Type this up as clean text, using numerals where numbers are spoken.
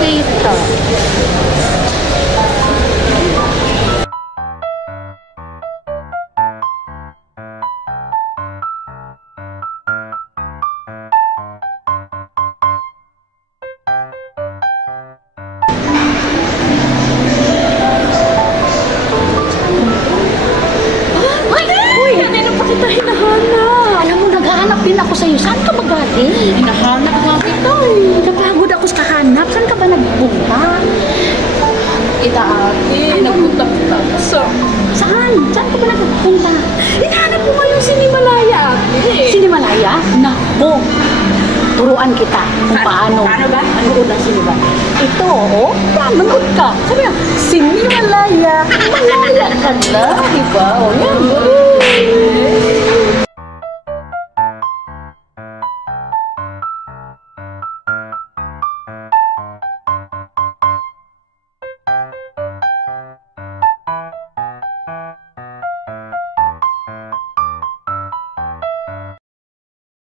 kita. Ako sa'yo, saan ka ba galing? Hinahanap nga kita eh. Napagod ako sa kahanap. Saan ka ba nagpunta? Kita ate, nagpunta kita sa... Saan? Saan ka ba nagpunta? Hinahanap ko nga yung Sinimalaya ate. Sinimalaya? Nako! Turuan kita kung paano. Paano ba? Ano ang Sinimalaya? Ito, oh. Manood ka. Sabi nga, Sinimalaya. Malaya ka na. Diba? O yan.